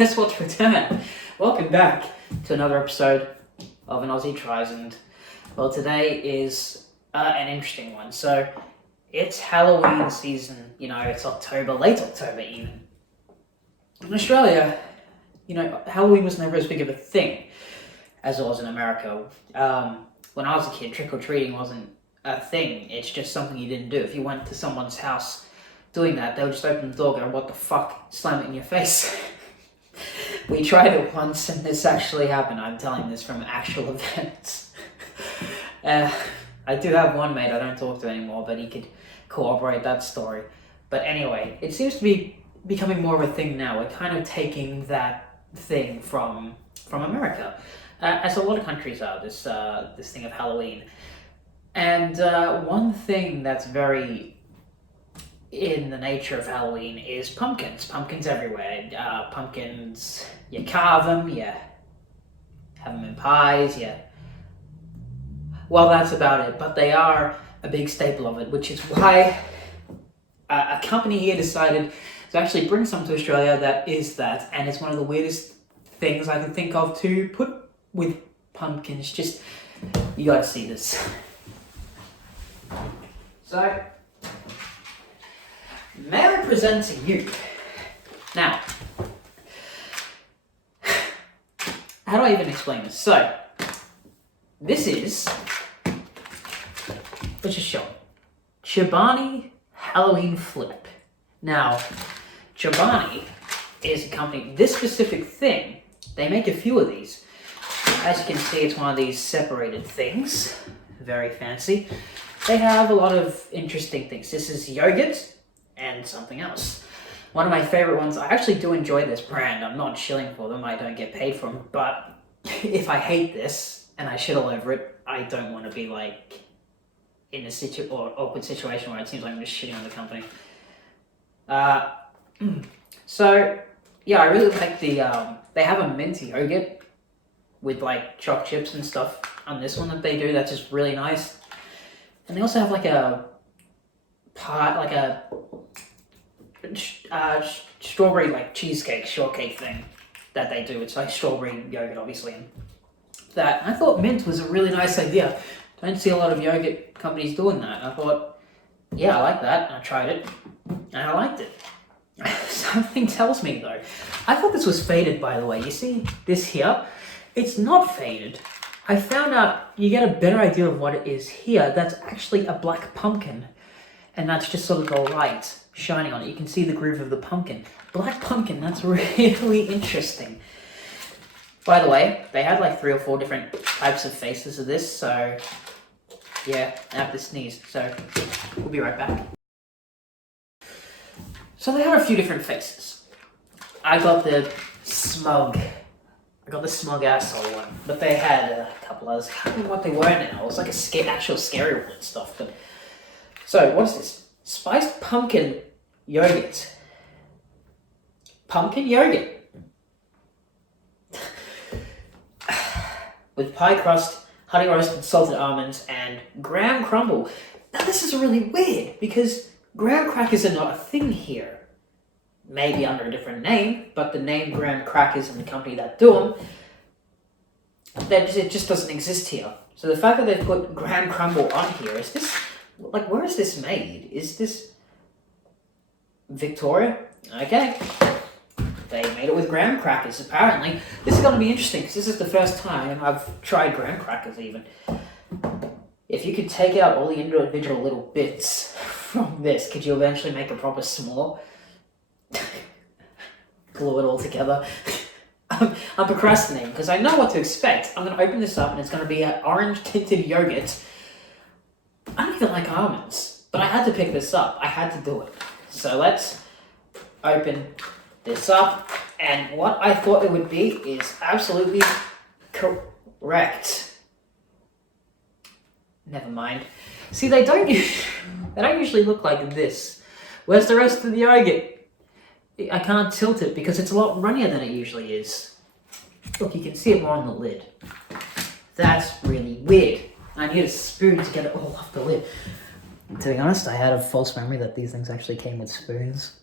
guess what's returned? Welcome back to another episode of An Aussie Tries, and well, today is an interesting one. So, it's Halloween season, it's October, late October even. In Australia, Halloween was never as big of a thing as it was in America. When I was a kid, trick-or-treating wasn't a thing. It's just something you didn't do. If you went to someone's house doing that, they would just open the door, go, "What the fuck?" Slam it in your face. We tried it once, and this actually happened. I'm telling this from actual events. I do have one mate I don't talk to anymore, but he could corroborate that story. But anyway, it seems to be becoming more of a thing now. We're kind of taking that thing from America, as a lot of countries are, this thing of Halloween. And one thing that's very in the nature of Halloween is pumpkins. Pumpkins everywhere. Pumpkins, you carve them, you have them in pies, well, that's about it. But they are a big staple of it, which is why a company here decided to actually bring some to Australia that is that. And it's one of the weirdest things I can think of to put with pumpkins. Just, you gotta see this. So, may I present to you, now, how do I even explain this? So, this is, let's just show it, Chobani Halloween Flip. Now, Chobani is a company, this specific thing, they make a few of these. As you can see, it's one of these separated things, very fancy. They have a lot of interesting things. This is yogurt and something else. One of my favorite ones, I actually do enjoy this brand. I'm not shilling for them, I don't get paid for them, but if I hate this and I shit all over it, I don't want to be like in a awkward situation where it seems like I'm just shitting on the company. So, yeah, I really like the, they have a mint yogurt with like choc chips and stuff on this one that they do, that's just really nice. And they also have like a part, like a strawberry like cheesecake, shortcake thing that they do. It's like strawberry yogurt, obviously. And that, I thought mint was a really nice idea. Don't see a lot of yogurt companies doing that. I thought, yeah, I like that. I tried it, and I liked it. Something tells me though. I thought this was faded, by the way. You see this here? It's not faded. I found out you get a better idea of what it is here. That's actually a black pumpkin. And that's just sort of the light shining on it. You can see the groove of the pumpkin. Black pumpkin, that's really interesting. By the way, they had like 3 or 4 different types of faces of this, so yeah, I have to sneeze, so we'll be right back. So they had a few different faces. I got the smug asshole one, but they had a couple others. I can't remember what they were now. It was like a actual scary one and stuff. But so, what is this? Spiced pumpkin yogurt. Pumpkin yogurt. With pie crust, honey roasted salted almonds, and graham crumble. Now this is really weird, because graham crackers are not a thing here. Maybe under a different name, but the name graham crackers and the company that do them, it just doesn't exist here. So the fact that they've put graham crumble on here, is this, like, where is this made? Is this Victoria? Okay. They made it with graham crackers, apparently. This is going to be interesting, because this is the first time I've tried graham crackers, even. If you could take out all the individual little bits from this, could you eventually make a proper s'more? Glue it all together. I'm procrastinating, because I know what to expect. I'm going to open this up, and it's going to be an orange-tinted yogurt. I don't even like almonds, but I had to pick this up. I had to do it. So let's open this up, and what I thought it would be is absolutely correct. Never mind. See, they don't usually look like this. Where's the rest of the yogurt? I can't tilt it because it's a lot runnier than it usually is. Look, you can see it more on the lid. That's really weird. I need a spoon to get it all off the lid. To be honest, I had a false memory that these things actually came with spoons.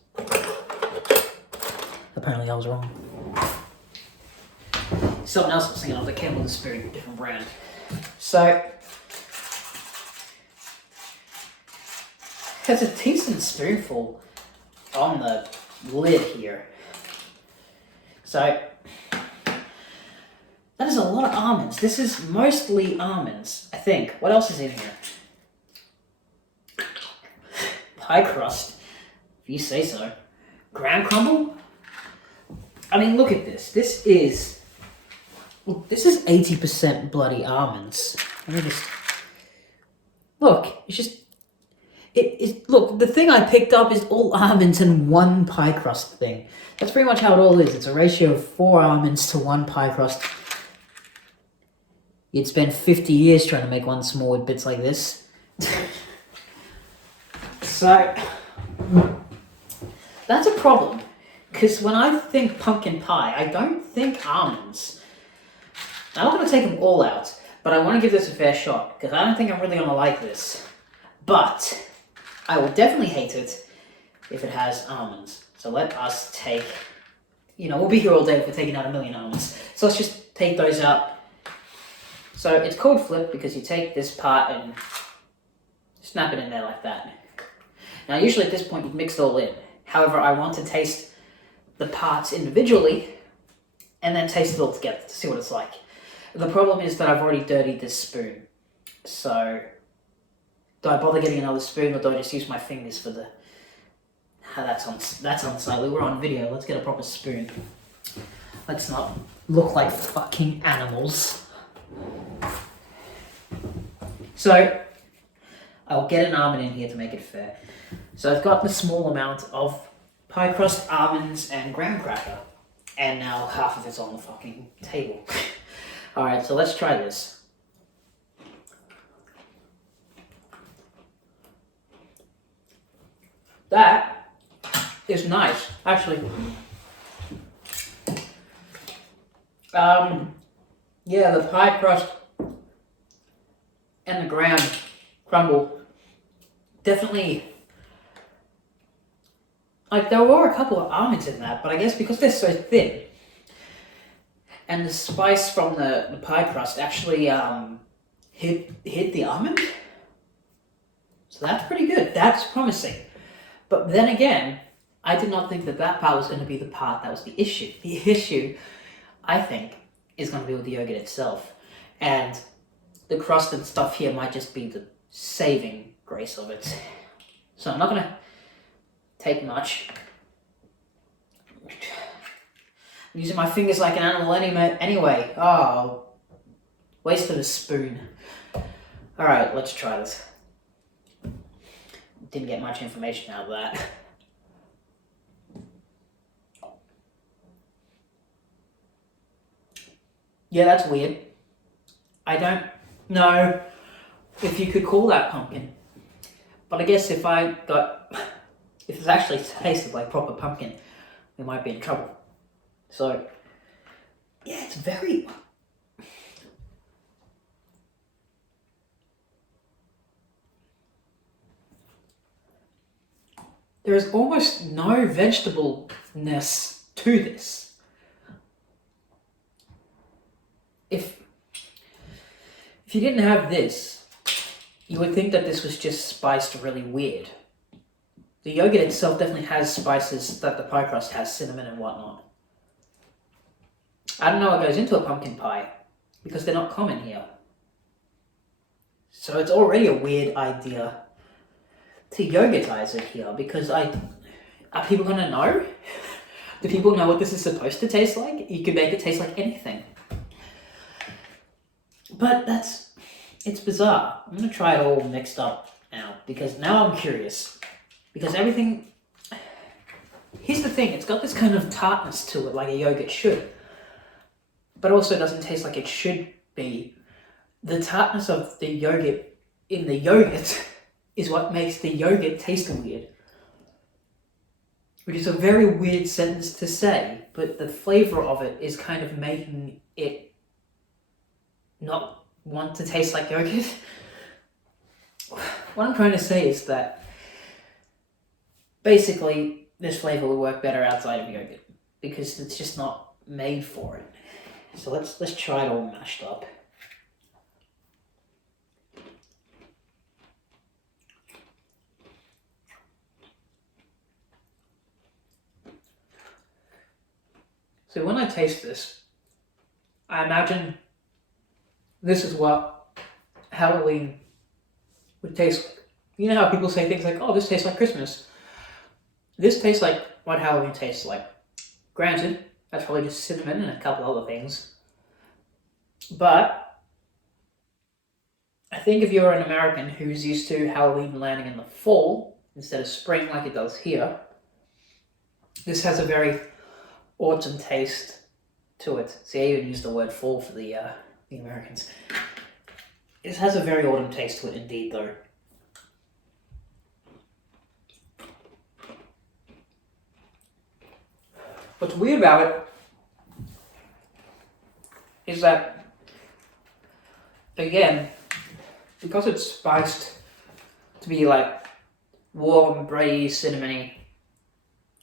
Apparently I was wrong. Someone else was thinking of, that came with a spoon, different brand. So, there's a decent spoonful on the lid here. So, that is a lot of almonds. This is mostly almonds, I think. What else is in here? Pie crust, if you say so. Graham crumble? I mean, look at this. This is 80% bloody almonds. Let me just look. It's just look. The thing I picked up is all almonds and one pie crust thing. That's pretty much how it all is. It's a ratio of 4 almonds to 1 pie crust. You'd spend 50 years trying to make one small with bits like this. So that's a problem. Because when I think pumpkin pie, I don't think almonds. I'm not going to take them all out, but I want to give this a fair shot, because I don't think I'm really going to like this. But I will definitely hate it if it has almonds. So let us take, we'll be here all day if we're taking out 1,000,000 almonds. So let's just take those out. So it's called flip because you take this part and snap it in there like that. Now usually at this point you mix it all in. However, I want to taste the parts individually and then taste it all together to see what it's like. The problem is that I've already dirtied this spoon. So do I bother getting another spoon, or do I just use my fingers for the... That's unsightly. We're on video. Let's get a proper spoon. Let's not look like fucking animals. So I'll get an almond in here to make it fair. So I've got the small amount of pie crust, almonds, and graham cracker. And now half of it's on the fucking table. Alright, so let's try this. That is nice, actually. Yeah, the pie crust and the graham crumble definitely, like, there were a couple of almonds in that, but I guess because they're so thin and the spice from the pie crust actually hit the almond, so that's pretty good. That's promising. But then again, I did not think that part was going to be the part that was the issue. The issue, I think, is going to be with the yogurt itself. And the crust and stuff here might just be the saving grace of it. So I'm not going to take much. I'm using my fingers like an animal anyway. Oh, waste of a spoon. Alright, let's try this. Didn't get much information out of that. Yeah, that's weird. I don't know if you could call that pumpkin. But I guess if it actually tasted like proper pumpkin, we might be in trouble. So, yeah, it's very... There is almost no vegetableness to this. If you didn't have this, you would think that this was just spiced really weird. The yogurt itself definitely has spices that the pie crust has, cinnamon and whatnot. I don't know what goes into a pumpkin pie, because they're not common here. So it's already a weird idea to yogurtize it here, because are people gonna know? Do people know what this is supposed to taste like? You can make it taste like anything. But it's bizarre. I'm gonna try it all mixed up now, because now I'm curious. Because everything, here's the thing, it's got this kind of tartness to it, like a yogurt should. But also doesn't taste like it should be. The tartness of the yogurt in the yogurt is what makes the yogurt taste weird. Which is a very weird sentence to say, but the flavor of it is kind of making it not want to taste like yogurt. What I'm trying to say is that basically this flavor would work better outside of yogurt because it's just not made for it. So let's try it all mashed up. So when I taste this, I imagine this is what Halloween would taste like. You know how people say things like, oh, this tastes like Christmas. This tastes like what Halloween tastes like. Granted, that's probably just cinnamon and a couple other things. But I think if you're an American who's used to Halloween landing in the fall instead of spring like it does here, this has a very autumn taste to it. See, I even used the word fall for the Americans. It has a very autumn taste to it indeed, though. What's weird about it is that, again, because it's spiced to be like warm, bready, cinnamony,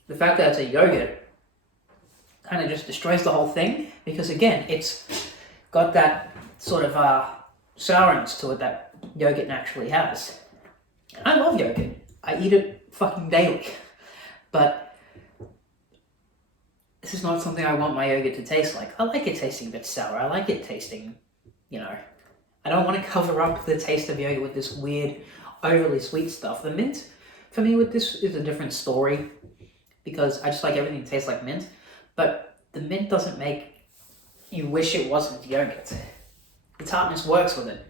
the fact that it's a yogurt kind of just destroys the whole thing, because again, it's got that sort of sourness to it that yogurt naturally has. And I love yogurt. I eat it fucking daily. But this is not something I want my yogurt to taste like. I like it tasting a bit sour. I like it tasting, I don't want to cover up the taste of yogurt with this weird, overly sweet stuff. The mint, for me, with this is a different story, because I just like everything to taste like mint. But the mint doesn't make you wish it wasn't yogurt. The tartness works with it.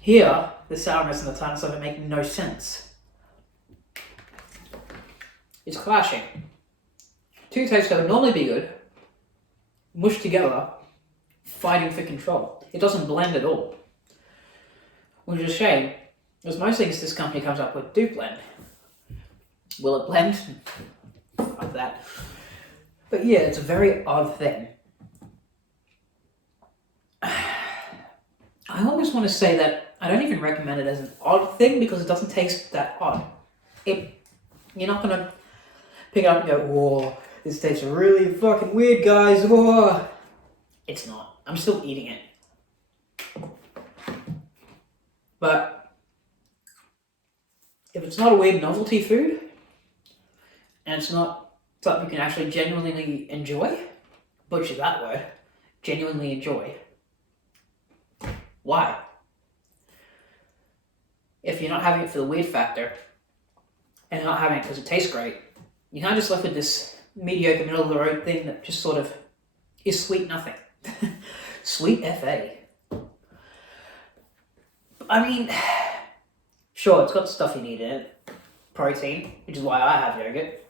Here, the sourness and the tartness of it make no sense. It's clashing. Two tastes that would normally be good, mushed together, fighting for control. It doesn't blend at all. Which is a shame, because most things this company comes up with do blend. Will it blend? Fuck that. But yeah, it's a very odd thing. I almost want to say that I don't even recommend it as an odd thing, because it doesn't taste that odd. You're not going to pick it up and go, whoa, this tastes really fucking weird, guys. Whoa. It's not. I'm still eating it. But if it's not a weird novelty food, and it's not something you can actually genuinely enjoy, butcher that word, genuinely enjoy, why? If you're not having it for the weird factor, and you're not having it because it tastes great, you're kind of just left with this mediocre, middle-of-the-road thing that just sort of is sweet nothing. Sweet FA. I mean, sure, it's got stuff you need in it. Protein, which is why I have yogurt.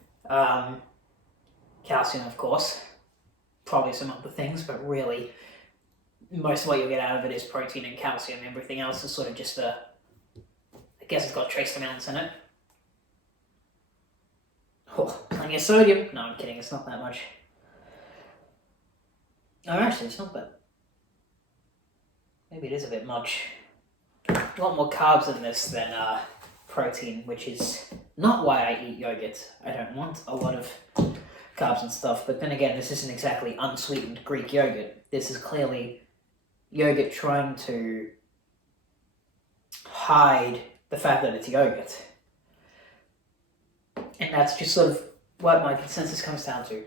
Calcium, of course. Probably some other things, but really, most of what you'll get out of it is protein and calcium. Everything else is sort of just I guess it's got trace amounts in it. Oh, plenty of sodium. No, I'm kidding, it's not that much. Oh, actually, it's not that. Maybe it is a bit much. A lot more carbs in this than protein, which is not why I eat yogurt. I don't want a lot of carbs and stuff, but then again, this isn't exactly unsweetened Greek yogurt. This is clearly yogurt trying to hide the fact that it's yogurt. And that's just sort of what my consensus comes down to.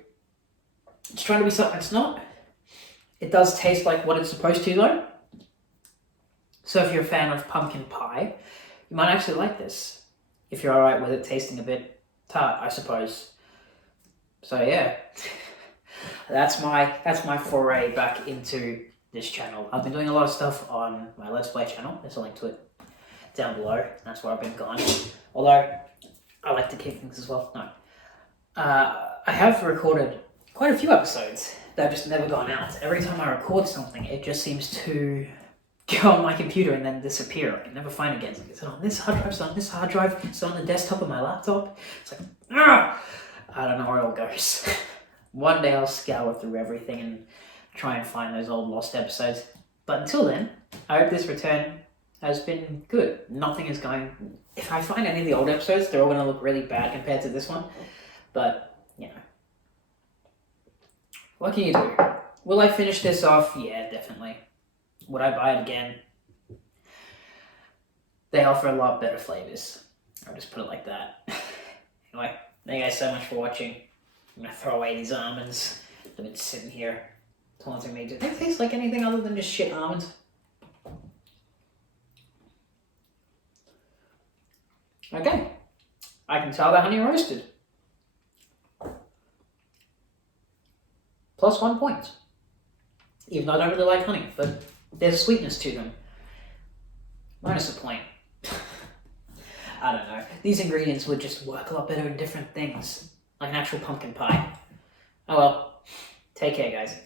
It's trying to be something it's not. It does taste like what it's supposed to, though. So if you're a fan of pumpkin pie, you might actually like this. If you're alright with it tasting a bit tart, I suppose. So yeah, that's my foray back into this channel. I've been doing a lot of stuff on my Let's Play channel. There's a link to it down below. That's where I've been gone. Although, I like to keep things as well. No. I have recorded quite a few episodes that have just never gone out. Every time I record something, it just seems to go on my computer and then disappear. I can never find it again. It's on this hard drive, it's on this hard drive, it's on the desktop of my laptop. It's like, I don't know where it all goes. One day I'll scour through everything and try and find those old lost episodes. But until then, I hope this return has been good. Nothing is going... If I find any of the old episodes, they're all going to look really bad compared to this one. But, what can you do? Will I finish this off? Yeah, definitely. Would I buy it again? They offer a lot better flavors. I'll just put it like that. Anyway, thank you guys so much for watching. I'm gonna throw away these almonds. They've been sitting here taunting me. Do they taste like anything other than just shit almonds? Okay. I can tell they're honey roasted. Plus 1 point. Even though I don't really like honey, but there's a sweetness to them. Minus a point. I don't know. These ingredients would just work a lot better in different things. Like an actual pumpkin pie. Oh well. Take care, guys.